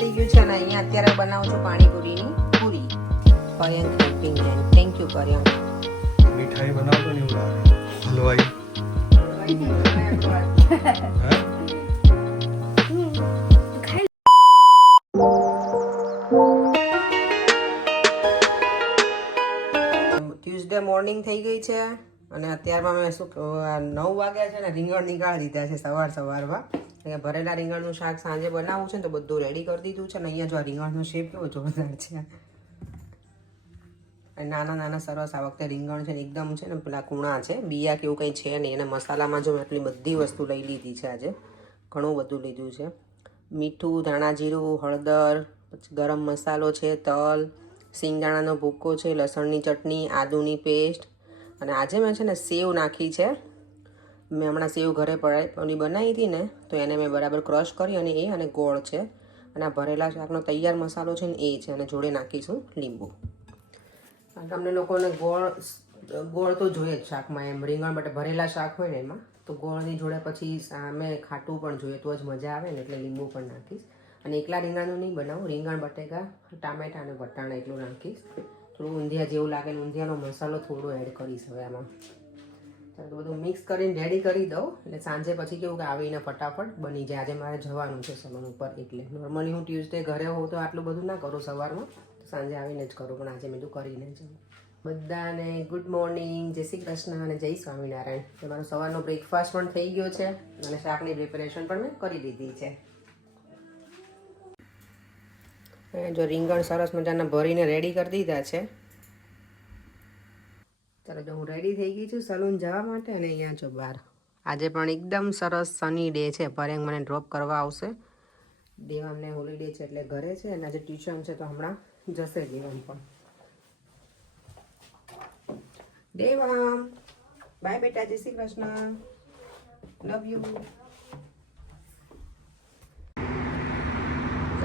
પતી ગયું છે અને અહીંયા અત્યારે બનાવું છું પાણીપુરીની પૂરી. Karyank helping hand. Thank you Karyank. મીઠાઈ બનાવતો ને એવું લાગે. હલવાઈ ટ્યુઝડે મોર્નિંગ થઈ ગઈ છે અને અત્યારમાં મેં શું 9 વાગ્યા છે ને રીંગણ નીકાળી દીધા છે સવારમાં. અહીંયા ભરેલા રીંગણનું શાક સાંજે બનાવવું છે ને તો બધું રેડી કરી દીધું છે ને અહીંયા જો આ રીંગણનો શેપ કેવો જોરદાર છે. નાના નાના સરસ આ વખતે રીંગણ છે ને એકદમ છે ને પેલા કૂણા છે, બિયા કેવું કંઈ છે નહીં. અને મસાલામાં જો મેં એટલી બધી વસ્તુ લઈ લીધી છે આજે, ઘણું બધું લીધું છે. મીઠું, ધાણા જીરું, હળદર, પછી ગરમ મસાલો છે, તલ, સિંગદાણાનો ભૂક્કો છે, લસણની ચટણી, આદુની પેસ્ટ. અને આજે મેં છે ને સેવ નાખી છે. મેં હમણાં સેવ ઘરે ઓલી બનાવી હતી ને તો એને મેં બરાબર ક્રશ કરી અને એ અને ગોળ છે. અને આ ભરેલા શાકનો તૈયાર મસાલો છે ને એ છે. અને જોડે નાખીશું લીંબુ. તમને લોકોને ગોળ તો જોઈએ જ શાકમાં, એમ રીંગણ બટ ભરેલા શાક હોય ને એમાં તો ગોળની જોડે પછી સામે ખાટું પણ જોઈએ તો જ મજા આવે ને, એટલે લીંબુ પણ નાખીશ. અને એકલા રીંગણનું નહીં બનાવું, રીંગણ, બટેકા, ટામેટા અને વટાણા એટલું નાખીશ. થોડું ઊંધિયા જેવું લાગે ને ઊંધિયાનો મસાલો થોડો એડ કરીશ હવે આમાં. તો બધું મિક્સ કરીને રેડી કરી દઉં એટલે સાંજે પછી કેવું કે આવીને ફટાફટ બની જાય. આજે મારે જવાનું છે સલૂન ઉપર એટલે નોર્મલી હું ટ્યુઝડે ઘરે હોઉં તો આટલું બધું ના કરું સવારમાં, સાંજે આવીને જ કરું, પણ આજે મેં તો કરીને જાઉં. બધાને ગુડ મોર્નિંગ, જય શ્રી કૃષ્ણ અને જય સ્વામિનારાયણ. તમારો સવારનો બ્રેકફાસ્ટ પણ થઈ ગયો છે અને શાકની પ્રિપેરેશન પણ મેં કરી દીધી છે. જો રીંગણ સરસ મજાના ભરીને રેડી કરી દીધા છે. ચાલો જો હું રેડી થઈ ગઈ છું સલૂન જવા માટે. અને અહીંયા જો બહાર આજે પણ એકદમ સરસ સની ડે છે. પરેંગ મને ડ્રોપ કરવા આવશે. દેવામને હોલિડે છે એટલે ઘરે છે અને આજે ટ્યુશન છે તો હમણાં જશે દેવામ પણ. દેવામ બાય બેટા, જય શ્રી કૃષ્ણ, લવ યુ.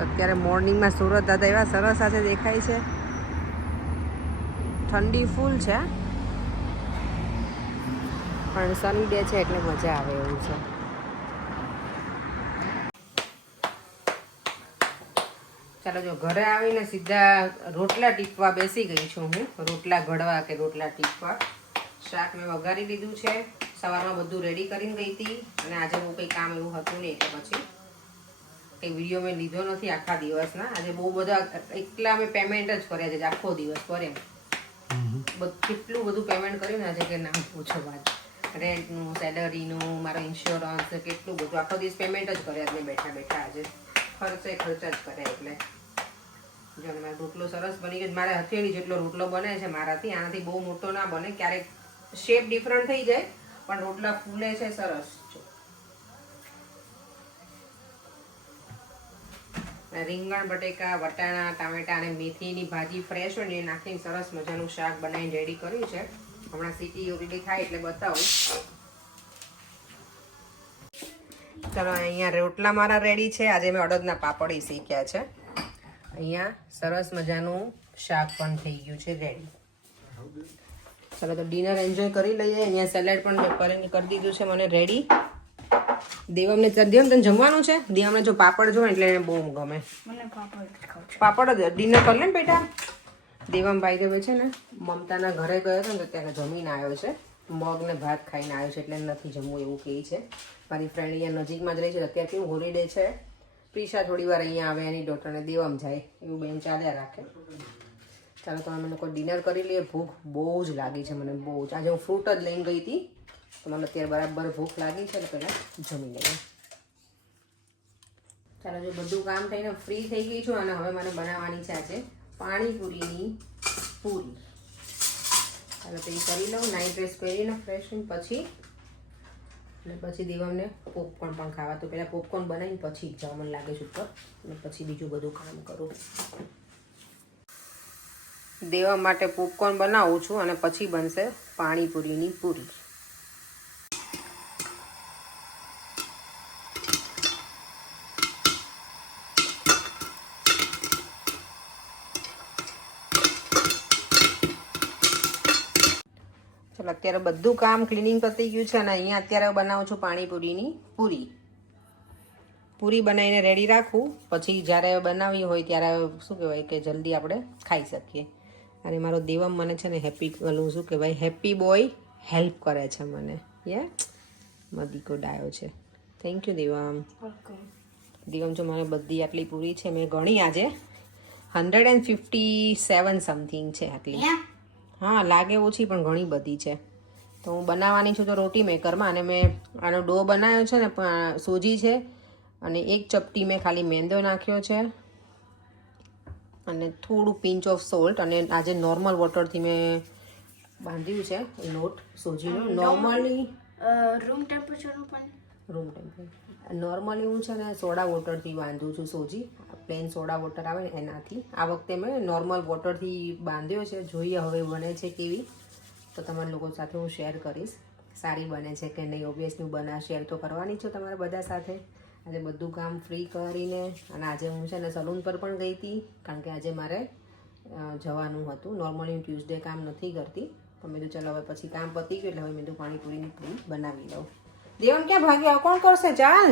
અત્યારે મોર્નિંગમાં સુરત દાદા એવા સરસ આજે દેખાય છે. ઠંડી ફૂલ છે પણ સની ડે છે એટલે મજા આવે એવું છે. ચાલો જો ઘરે આવીને સીધા રોટલા ટીપવા બેસી ગઈ છું હું. રોટલા ઘડવા કે રોટલા ટીપવા. શાક મેં વઘારી દીધું છે. સવારમાં બધું રેડી કરીને ગઈ હતી અને આજે બહુ કંઈ કામ એવું હતું નહીં એટલે પછી કંઈ વિડીયો મેં લીધો નથી આખા દિવસના. આજે બહુ બધા એકલા મેં પેમેન્ટ જ કર્યા છે આખો દિવસ પર એમ. કેટલું બધું પેમેન્ટ કર્યું ને આજે કે નામ પૂછો વાત. રેન્ટનું, સેલરીનું, મારો ઇન્સ્યોરન્સ, કેટલું બધું આખો દિવસ પેમેન્ટ જ કર્યા મેં બેઠા બેઠા. આજે ખર્ચા જ કર્યા એટલે જો મારો રોટલો સરસ બની ગયો. મારે હથેળી જેટલો રોટલો બને છે મારાથી, આનાથી બહુ મોટો ના બને, ક્યારેક શેપ ડિફરન્ટ થઈ જાય પણ રોટલા ફૂલે છે સરસ. રીંગણ, બટેકા, વટાણા, ટામેટા અને મેથીની ભાજી ફ્રેશ હોય ને એ નાખીને સરસ મજાનું શાક બનાવીને રેડી કર્યું છે. હમણાં સીટી ઓગળી થાય એટલે બતાવું. ચાલો અહીંયા રોટલા મારા રેડી છે. આજે મેં અડદના પાપડી શીખ્યા છે. અહીંયા સરસ મજાનું શાક પણ થઈ ગયું છે રેડી. ચાલો તો ડિનર એન્જોય કરી લઈએ. અહીંયા સેલેડ પણ કરીને કરી દીધું છે મને રેડી. દેવમને તને જમવાનું છે. દેવમને જો પાપડ જો એટલે એને બહુ ગમે. પાપડ જ ડિનર કરી લે ને બેટા. દેવમ ભાઈ દેવે છે ને મમતાના ઘરે ગયો હતો ને તો ત્યાં જમીને આવ્યો છે. મગ ને ભાત ખાઈને આવ્યો છે એટલે નથી જમવું એવું કહે છે. મારી ફ્રેન્ડ અહીંયા નજીકમાં જ રહી છે. અત્યારે કેવું હોલિડે છે. પ્રિશા થોડી વાર અહીંયા આવે, એની ડોટરને દેવમ જાય, એવું બેન ચાલ્યા રાખે. ચાલો તો અમે લોકો ડિનર કરી લઈએ. ભૂખ બહુ જ લાગી છે મને, બહુ જ. આજે હું ફ્રૂટ જ લઈને ગઈ હતી તો મને અત્યારે બરાબર ભૂખ લાગી છે ને પહેલાં જમી લઈએ. ચાલો જો બધું કામ થઈને ફ્રી થઈ ગઈ છું અને હવે મને બનાવવાની છે આજે પાણીપુરીની પૂરી. ચાલો તો એ કરી લઉં. નાઇટ ડ્રેસ પહેરીને ફ્રેશ પછી અને પછી દેવામને પોપકોર્ન પણ ખાવા. તો પહેલાં પોપકોર્ન બનાવીને પછી જ જાઉં મને લાગે છે ઉપર, અને પછી બીજું બધું કામ કરું. દેવા માટે પોપકોર્ન બનાવું છું અને પછી બનશે પાણીપુરીની પૂરી. ચાલો અત્યારે બધું કામ ક્લિનિંગ પતી ગયું છે અને અહીંયા અત્યારે બનાવું છું પાણીપુરીની પૂરી. પૂરી બનાવીને રેડી રાખું, પછી જ્યારે બનાવી હોય ત્યારે શું કહેવાય કે જલ્દી આપણે ખાઈ શકીએ. અને મારો દેવમ મને છે ને શું કહેવાય હેપી બોય હેલ્પ કરે છે મને. મદીકો ડાયો છે. Thank you Devam. દેવમ જો મને બધી આટલી પૂરી છે મેં ગણી આજે 157 સમથિંગ છે આટલી. હા લાગે ઓછી પણ ઘણી બધી છે. તો હું બનાવવાની છું તો રોટી મેકરમાં, અને મેં આનો ડો બનાવ્યો છે ને સોજી છે, અને એક ચપટી મેં ખાલી મેંદો નાખ્યો છે, અને થોડું પિંચ ઓફ સોલ્ટ, અને આજે નોર્મલ વોટરથી મેં બાંધ્યું છે એ લોટ સોજીનો. નોર્મલી રૂમ ટેમ્પરેચરનું પણ નોર્મલી હું છે ને સોડા વોટરથી બાંધું છું સોજી, પ્લેન સોડા વોટર આવે ને એનાથી. આ વખતે મેં નોર્મલ વોટરથી બાંધ્યો છે. જોઈએ હવે બને છે કેવી, તો તમારા લોકો સાથે હું શેર કરીશ સારી બને છે કે નહીં. ઓબ્વિયસલી શેર તો કરવાની છું તમારા બધા સાથે. આજે બધું કામ ફ્રી કરીને, અને આજે હું છે ને સલૂન પર પણ ગઈ હતી, કારણ કે આજે મારે જવાનું હતું. નોર્મલી હું ટ્યુઝડે કામ નથી કરતી, તો મેં કીધું ચલો હવે પછી કામ પતી ગયું એટલે હવે મેં કીધું પાણીપુરીની પૂરી બનાવી લઉં. દેવમ ક્યાં ભાગ્યા? કોણ કરશે? ચાલ.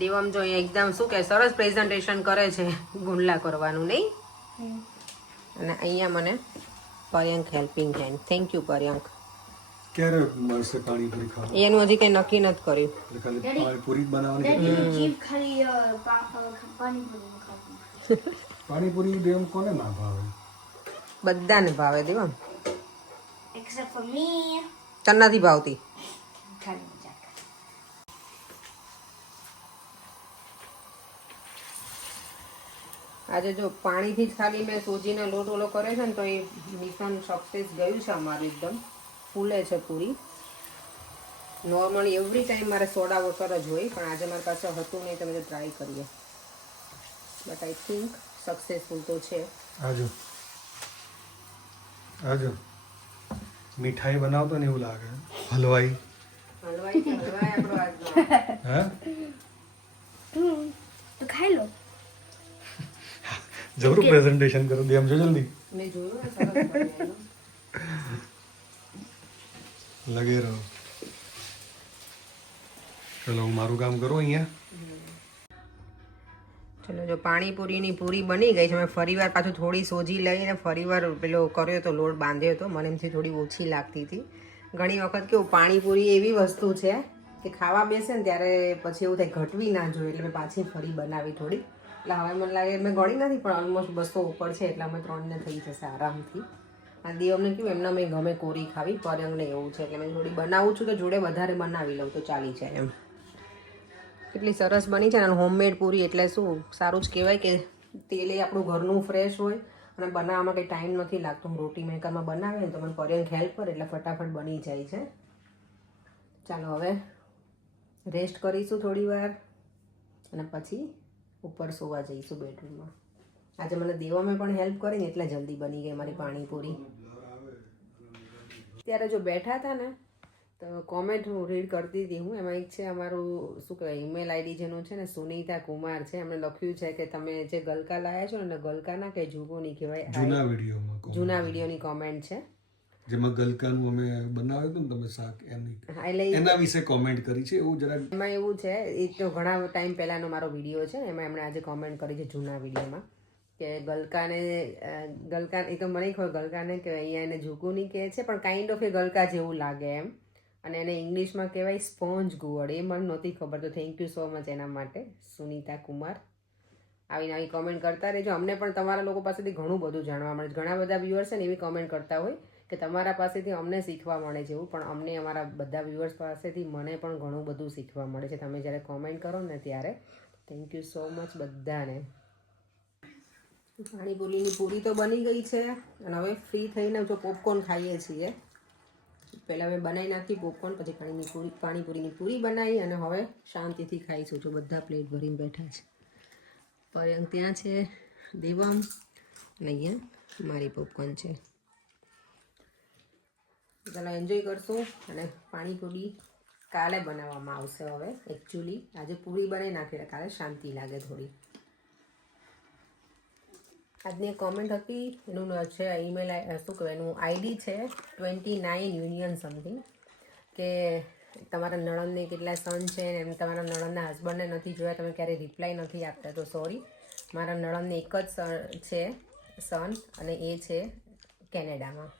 દેવમ જો એકદમ શું કે સરસ પ્રેઝન્ટેશન કરે છે ગુંડલા કરવાનું, નહીં? અને અહીંયા મને Paryank helping hand. Thank you Paryank. ક્યારે મળશે પાણીપુરી ખાવા? એનું હજી કંઈ નક્કી નથી કર્યું. એટલે ખાલી પાણીપુરી જ બનાવવાની છે? ડેડી જીભ ખાલી પાણીપુરીમાં ખાવું. પાણીપુરી દેવ કોને ના ભાવે? બધાને ભાવે દેવમ. Accept for me. તને નથી ભાવતી? ખાલી મજાક. આજે જો પાણીથી જ ખાલી મેં સોજીનો લોટ ઓલો કર્યો છે ને, તો એ મિશ્રણ સક્સેસ ગયું છે અમારું. એકદમ ફૂલે છે પૂરી. નોર્મલી એવરી ટાઈમ મારે સોડા વોટર જ હોય, પણ આજે મારી પાસે હતું નહીં, તમે ટ્રાય કરીએ. બટ આઈ થિંક સક્સેસફુલ તો છે. આજો મીઠાઈ બનાવતો ને એવું લાગે. હલવાઈ હલવાઈ આપણો આજનો. હે તો ખાઈ લો. જબરું પ્રેઝન્ટેશન કરો દે. આમ જો જલ્દી મેં જોયું ને સરસ બન્યું. લગે રહો. ચલો હું મારું કામ કરું અહીંયા. ચલો જો પાણીપુરીની પૂરી બની ગઈ છે. મેં ફરીવાર પાછું થોડી સોજી લઈને ફરીવાર પેલો કર્યો તો લોટ બાંધ્યો હતો. મને એમથી થોડી ઓછી લાગતી હતી. ઘણી વખત કેવું પાણીપુરી એવી વસ્તુ છે કે ખાવા બેસે ને ત્યારે પછી એવું થાય ઘટવી ના જોઈએ, એટલે મેં પાછી ફરી બનાવી થોડી. એટલે હવે મને લાગે મેં ગણી નથી, પણ ઓલમોસ્ટ 200 ઉપર છે, એટલે અમે 3 ને થઈ જશે આરામથી. અને દેવમને કેવું એમના મેં ગમે કોરી ખાવી, પર્યંગને એવું છે, એટલે મેં થોડી બનાવું છું તો જોડે વધારે બનાવી લઉં તો ચાલી જાય એમ. કેટલી સરસ બની છે ને. હોમમેડ પૂરી એટલે શું સારું જ કહેવાય કે તેલ એ આપણું ઘરનું ફ્રેશ હોય, અને બનાવવામાં કંઈ ટાઈમ નથી લાગતો. હું રોટી મેકરમાં બનાવે ને તો મને પર્યંક હેલ્પ કરે એટલે ફટાફટ બની જાય છે. ચાલો હવે રેસ્ટ કરીશું થોડી વાર, અને પછી ઉપર સોવા જઈશું બેડરૂમમાં. આજે મને દેવામાં પણ હેલ્પ કરી ને એટલે જલ્દી બની ગઈ મારી પાણીપુરી. ત્યારે જો બેઠા હતા ને તો કોમેન્ટ હું રીડ કરતી હતી હું. એમાં એક છે અમારું શું કહેવાય ઈમેલ આઈડી જેનું છે ને સુનીતા કુમાર છે. એમણે લખ્યું છે કે તમે જે ગલકા લાયા છો ને, ગલકા ના કે જુગો નહીં કહેવાય, જૂના વિડીયોની કોમેન્ટ છે જેમાં ગલકાનું અમે બનાવ્યું હતું ને તમે શાક, એના વિશે કોમેન્ટ કરી છે. એવું જરા એમાં એવું છે, એ તો ઘણા ટાઈમ પહેલાનો મારો વિડીયો છે, એમાં એમણે આજે કોમેન્ટ કરી છે જૂના વિડીયોમાં કે ગલકા એ તો મને ખબર ગલકાને કે અહીંયા એને જુગુની કહે છે, પણ કાઇન્ડ ઓફ એ ગલકા જેવું લાગે એમ. અને એને ઇંગ્લિશમાં કહેવાય સ્પોન્જ ગુવડ. એ મને નહોતી ખબર, તો થેન્ક યુ સો મચ એના માટે સુનીતા કુમાર. આવી કોમેન્ટ કરતા રહેજો. અમને પણ તમારા લોકો પાસેથી ઘણું બધું જાણવા મળે છે. ઘણા બધા વ્યુઅર્સ છે ને એવી કોમેન્ટ કરતા હોય કે તમારા પાસેથી અમને શીખવા મળે છે એવું, પણ અમને અમારા બધા વ્યુઅર્સ પાસેથી મને પણ ઘણું બધું શીખવા મળે છે તમે જ્યારે કોમેન્ટ કરો ને ત્યારે. થેન્ક યુ સો મચ બધાને. પાણીપુરીની પૂરી તો બની ગઈ છે, અને હવે ફ્રી થઈને જો પોપકોર્ન ખાઈએ છીએ. પહેલાં મેં બનાવી નાખી પોપકોર્ન, પછી પાણીપુરીની પૂરી બનાવી, અને હવે શાંતિથી ખાઈશું. જો બધા પ્લેટ ભરીને બેઠા છે. પર્યંક ત્યાં છે, દેવમ, અને અહીંયા મારી પોપકોર્ન છે. ચાલો એન્જોય કરશું. અને પાણીપુરી કાલે બનાવવામાં આવશે. હવે એકચ્યુઅલી આજે પૂરી બનાવી નાખી, કાલે શાંતિ લાગે થોડી. આજની એક કોમેન્ટ હતી, એનું છે ઈમેલ શું કહેવાય એનું આઈડી છે 29 યુનિયન સમથિંગ, કે તમારા નણંદને કેટલા સન છે ને એમ તમારા નણંદના હસબન્ડને નથી જોયા, તમે ક્યારેય રિપ્લાય નથી આપતા, તો સોરી. મારા નણંદને એક જ છે સન અને એ છે કેનેડામાં.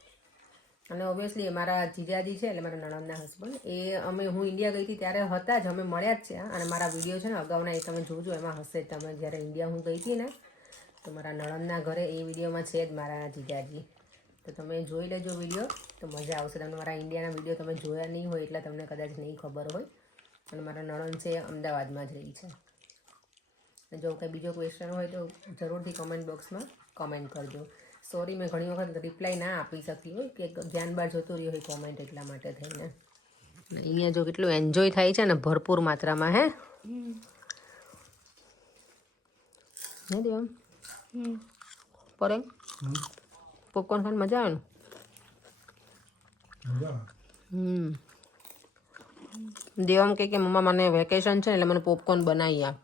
અને ઓબ્વિયસલી મારા જીજાજી છે એટલે મારા નણંદના હસબન્ડ એ હું ઇન્ડિયા ગઈ હતી ત્યારે હતા જ, અમે મળ્યા જ છે. અને મારા વિડીયો છે ને અગાઉના એ તમે જોજો, એમાં હશે તમે જ્યારે ઇન્ડિયા હું ગઈ હતી ને તો મારા નણંદના ઘરે એ વિડીયોમાં છે જ મારા જીજાજી. તો તમે જોઈ લેજો વિડીયો તો મજા આવશે. તમને મારા ઇન્ડિયાના વિડીયો તમે જોયા નહીં હોય એટલે તમને કદાચ નહીં ખબર હોય. અને મારા નણંદ છે અમદાવાદમાં જ રહી છે. અને જો કંઈ બીજો ક્વેશ્ચન હોય તો જરૂરથી કમેન્ટ બોક્સમાં કમેન્ટ કરજો. સોરી મેં ઘણી વખત રિપ્લાય ના આપી શકી હોય કે ધ્યાન બહાર જતું રહ્યું હોય કોમેન્ટ એટલા માટે થઈને. અહીંયા જો કેટલું એન્જોય થાય છે ને ભરપૂર માત્રામાં. હે દેવમ પરે પોપકોર્ન ખાઈને મજા આવે ને. દેવમ કે મમ્મા મને વેકેશન છે ને એટલે મને પોપકોર્ન બનાવી આપ.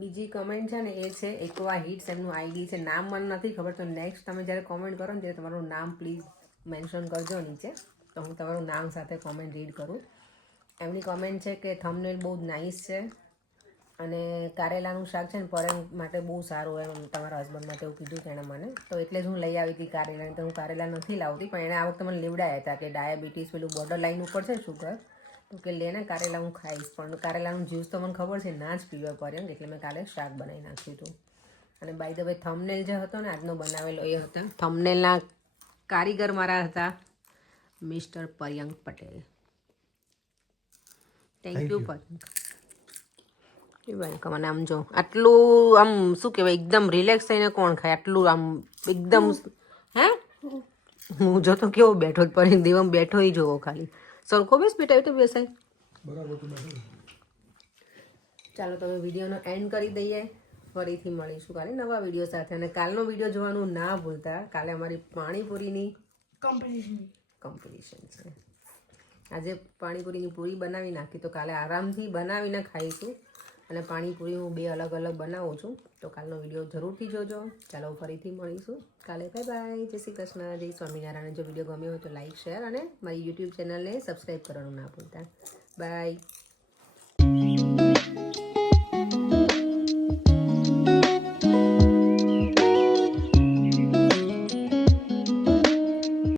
બીજી કમેન્ટ છે ને એ છે એકવા હિટ્સ, એમનું આઈડી છે, નામ મને નથી ખબર. તો નેક્સ્ટ તમે જ્યારે કોમેન્ટ કરો ને ત્યારે તમારું નામ પ્લીઝ મેન્શન કરજો નીચે, તો હું તમારું નામ સાથે કોમેન્ટ રીડ કરું. એમની કોમેન્ટ છે કે થંબનેલ બહુ જ નાઇસ છે અને કારેલાનું શાક છે ને પરેંગ માટે બહુ સારું, એમ તમારા હસબન્ડ માટે એવું કીધું તેણે મને. તો એટલે જ હું લઈ આવી હતી કારેલાને. તો હું કારેલા નથી લાવતી પણ એણે આ વખતે મને લેવડાયા હતા કે ડાયાબિટીસ પેલું બોર્ડર લાઈન ઉપર છે શુગર, તો કે લેને કારેલા હું ખાઈશ. પણ કારેલાનું જ્યુસ તો મને ખબર છે ના જ પીવા પર્યંત, એટલે મેં કાલે શાક બનાવી નાખ્યું હતું. અને બાય ધ વે થંબનેલ જે હતો ને આજનો બનાવેલો એ હતા થંબનેલના કારીગર મારા હતા mister Paryank Patel. Thank you Paryank. Welcome. અને આમ જો આટલું આમ શું કહેવાય એકદમ રિલેક્સ થઈને કોણ ખાય આટલું આમ એકદમ. હે હું જો તો કેવો બેઠો જ પર્યંક દેવમ બેઠો ય જોવો ખાલી. સરખો બેસ બેટા તો બેસાય બરાબર. ચાલો તો હવે વિડીયોનો એન્ડ કરી દઈએ. ફરીથી મળીશું કાલે નવા વિડીયો સાથે. અને કાલનો વિડીયો જોવાનું ના ભૂલતા. કાલે અમારી પાણીપુરીની કોમ્પિટિશન છે. આજે પાણીપુરીની પૂરી બનાવી નાખી તો કાલે આરામથી બનાવીને ખાઈશું. અને પાણીપુરી હું 2 અલગ અલગ બનાવું છું. તો કાલનો વિડીયો જરૂરથી જોજો. ચાલો ફરીથી મળીશું કાલે. Bye bye. જય શ્રી કૃષ્ણ. જય સ્વામિનારાયણ. જો વિડીયો ગમ્યો હોય તો લાઈક શેર અને મારી યુટ્યુબ ચેનલને સબસ્ક્રાઈબ કરવાનું ના ભૂલતા. બાય.